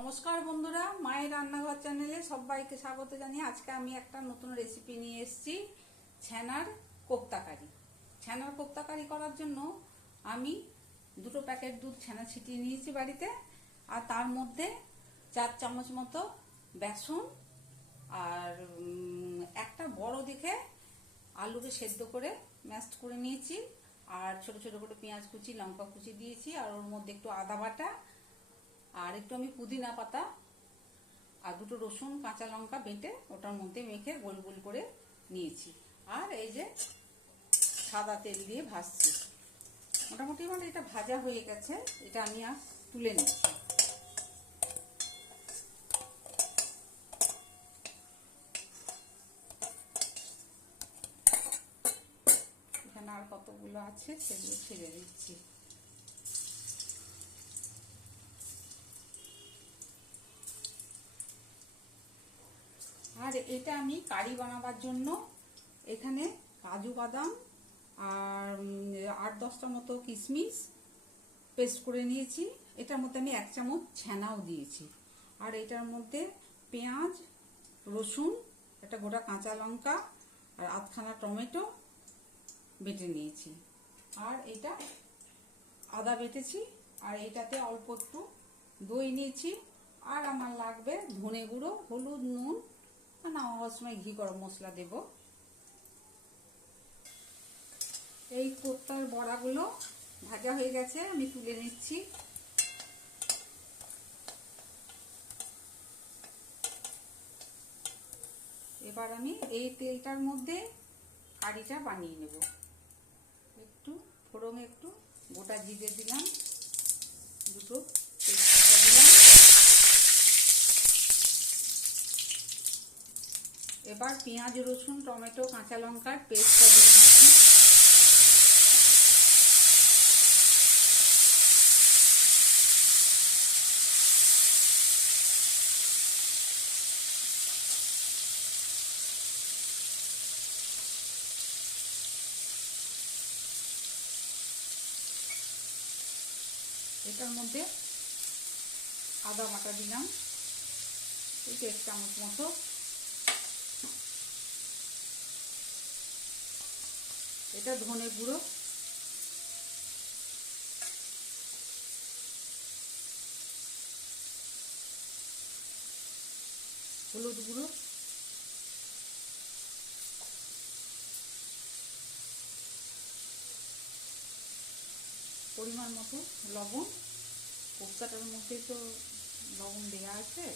নমস্কার বন্ধুরা, মায়ের রান্নাঘর চ্যানেলে সবাইকে স্বাগত জানিয়ে আজকে আমি একটা নতুন রেসিপি নিয়ে এসেছি, ছানার কোপ্তাকারি। ছানার কোপ্তাকারি করার জন্য আমি 2 প্যাকেট দুধ ছানা ছিটিয়ে নিয়েছি বাড়িতে, আর তার মধ্যে 4 চামচ মতো বেসন আর একটা বড় দেখে আলুকে সেদ্ধ করে ম্যাশড করে নিয়েছি, আর ছোট ছোট করে পেঁয়াজ কুচি, লঙ্কা কুচি দিয়েছি, আর ওর মধ্যে একটু আদা বাটা, আর একটু আমি পুদিনা পাতা আর 2টো রসুন কাঁচা লঙ্কা বেটে ওটার মধ্যে মেখে গোল গোল করে নিয়েছি। আর এই যে সাদা তেল দিয়ে ভাজছি। মোটামুটি মানে এটা ভাজা হয়ে গেছে, এটা আমি আর তুলে নিচ্ছি। এখানে আর কতগুলো আছে সেগুলো ছেড়ে দিচ্ছি। আর এটা আমি কারি বানাবার জন্য এখানে কাজু বাদাম আর 8-10টা মতো কিশমিশ পেস্ট করে নিয়েছি। এটার মধ্যে আমি 1 চামচ ছানাও দিয়েছি। আর এটার মধ্যে পেঁয়াজ, রসুন, একটা গোটা কাঁচা লঙ্কা আর 8খানা টমেটো বেটে নিয়েছি। আর এটা আদা বেটেছি। আর এটাতে অল্প একটু দই নিয়েছি। আর আমার লাগবে ধনে গুঁড়ো, হলুদ, নুন, নামাবার সময় ঘি, গরম মশলা দেব। এই কোপ্তার বড়াগুলো ভাজা হয়ে গেছে, আমি তুলে নিচ্ছি। এবার আমি এই তেলটার মধ্যে কারিটা বানিয়ে নেব। একটু ফোড়নে একটু গোটা জিরে দিলাম, 2টো তেজপাতা দিলাম। এবার পেঁয়াজ, রসুন, টমেটো, কাঁচা লঙ্কার পেস্টটা দিয়ে দিচ্ছি। এটার মধ্যে আদা বাটা দিলাম, এই 1 চামচ মতো। এটা ধনে গুঁড়ো, হলুদ গুঁড়ো, পরিমাণ মতো লবণ। কোপ্তাটার মধ্যে তো লবণ দেওয়া আছে।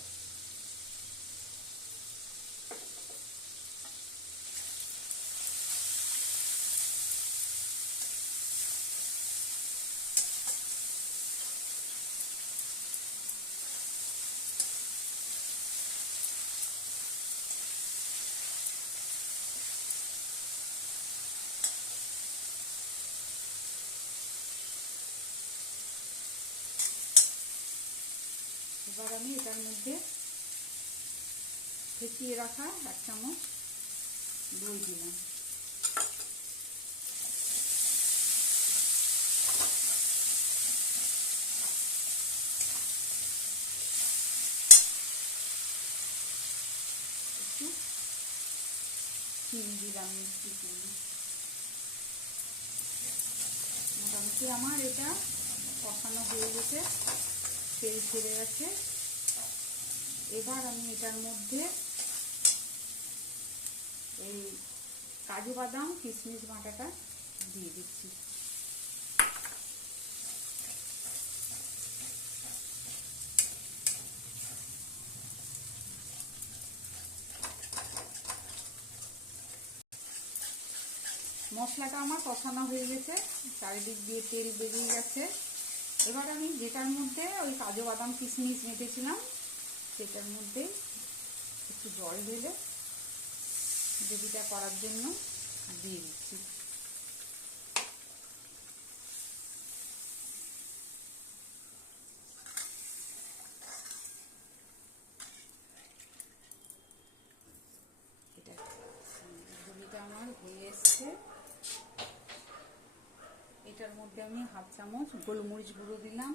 এবার আমি এটার মধ্যে ফেটিয়ে রাখা 1 চামচ দই দিলাম। একটু চিনি দিলাম, মিষ্টি চিনি। মোটামুটি আমার এটা কষানো হয়ে গেছে, তেল ছেড়ে গেছে। এবার আমি এটার মধ্যে এই কাজু বাদাম কিশমিশ বাটাটা দিয়ে দিচ্ছি। মশলাটা আমার কষানো হয়ে গেছে, চারিদিক দিয়ে তেল বেরিয়ে গেছে। এবার আমি যেটার মধ্যে ওই কাজু বাদাম কিশমিশ মেটেছিলাম সেটার মধ্যে একটু জল ঢেলে গ্রেভিটা করার জন্য দিয়ে দিচ্ছি। এটা গ্রেভিটা আমার হয়ে এসছে। এটার মধ্যে আমি 1/2 চামচ গোলমরিচ গুঁড়ো দিলাম,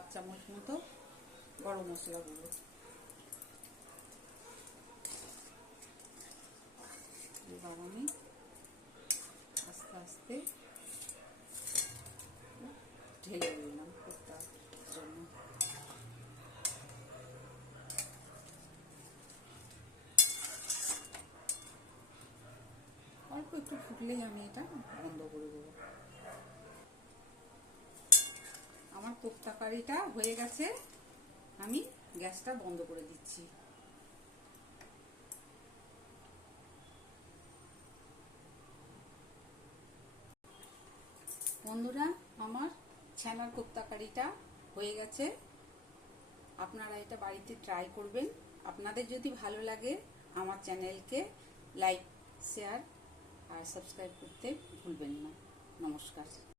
হাফ চামচ মতো গরম মশলা গুঁড়ো, এবার আমি আস্তে আস্তে ঢেলে দিলাম কোপ্তার জন্য। অল্প একটু ফুটলেই আমি এটা বন্ধ করে দেবো। আমার কোপ্তা কারিটা হয়ে গেছে, আমি গ্যাসটা বন্ধ করে দিচ্ছি। বন্ধুরা, আমার ছানার কোপ্তা কারিটা হয়ে গেছে। আপনারা এটা বাড়িতে ট্রাই করবেন। আপনাদের যদি ভালো লাগে আমার চ্যানেলকে লাইক, শেয়ার আর সাবস্ক্রাইব করতে ভুলবেন না। নমস্কার।